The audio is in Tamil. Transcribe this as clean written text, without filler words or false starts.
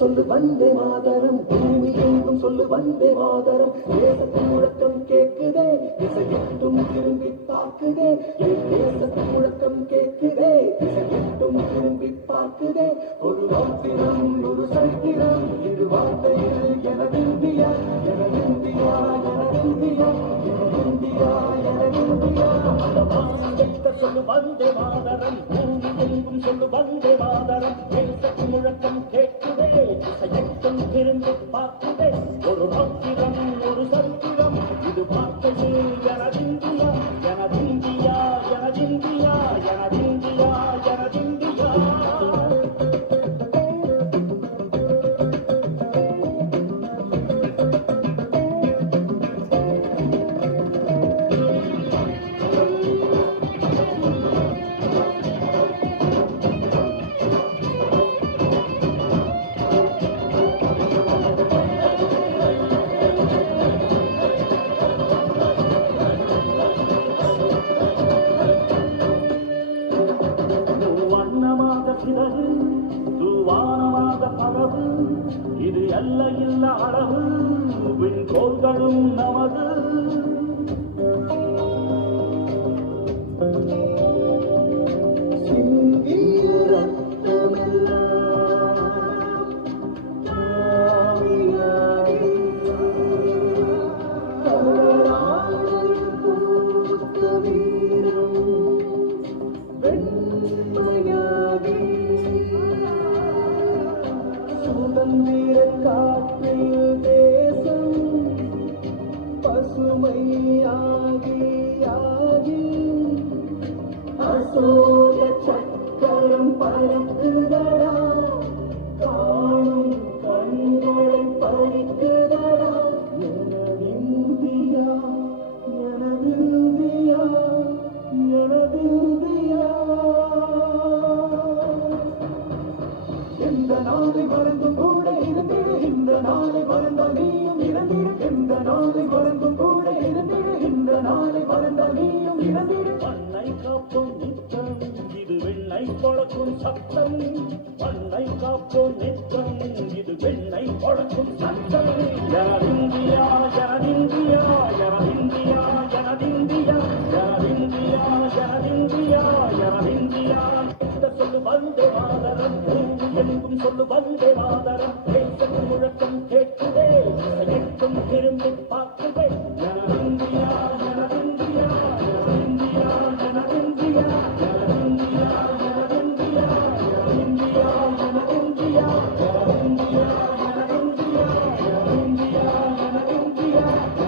சொல்லு வந்தே மாதரம், பூமி எங்கும் சொல்லு வந்தே மாதரம். தேசத்தின் முழக்கம் கேட்குதே, திசையெட்டும் திரும்பி பார்க்குதே. தேசத்தின் முழக்கம் கேட்குதே, திசையெட்டும் திரும்பி பார்க்குதே. ஒரு மாத்திரம் ஒரு சரித்திரம், இது வார்த்தைகள் எனதிந்தியா, எனதிந்தியா, எனதிந்தியா, எனதிந்தியா, எனதிந்தியா. சொல்லு வந்தே மாதரம், பூமி எங்கும் சொல்லு வந்தே மாதரம். தேசத்தின் முழக்கம் கேட்குதே, திசையெட்டும் திரும்பி பார்க்குதே. ஒரு மாத்திரம் ஒரு சரித்திரம், இது வார்த்தையில் எனதிந்தியா, எனதிந்தியா, எனதிந்தியா, எனதிந்தியா, எனதிந்தியா. தூவானமாக பரவு, இது அல்ல இல்ல அளவு, விண்கோள்களும் நமது. சுதந்திர காற்றில் தேசம் பசுமையாகி ஆகி அசோக சக்கரம் பறிக்குதடா, காணும் கண்களை பறிக்குதடா. எனதிந்தியா, எனதிந்தியா, எனதிந்தியா. எந்த நாளை மறந்தும் கூட இருந்திடு, இந்த நாளை மறந்தால் நீயும் இறந்திடு. எந்த நாளை மறந்தும் கூட இருந்திடு, இந்த நாளை மறந்தால் நீயும் இறந்திடு. மண்ணை காப்போம் நித்தம், இது வெண்ணை கொளக்கும் சத்தம். மண்ணை காப்போம் நித்தம், இது வெண்ணை கொளக்கும் சத்தம். எனதிந்தியா, எனதிந்தியா, எனதிந்தியா, எனதிந்தியா, எனதிந்தியா, எனதிந்தியா, எனதிந்தியா. சொல்லு வந்தே மாதரம், பூமி எங்கும் சொல்லு வந்தே மாதரம். தேசத்தின் முழக்கம் கேட்குதே, திசையெட்டும் திரும்பி பார்க்குதே. எனதிந்தியா, எனதிந்தியா, எனதிந்தியா, எனதிந்தியா, எனதிந்தியா, எனதிந்தியா, எனதிந்தியா, எனதிந்தியா, எனதிந்தியா, எனதிந்தியா, எனதிந்தியா, எனதிந்தியா.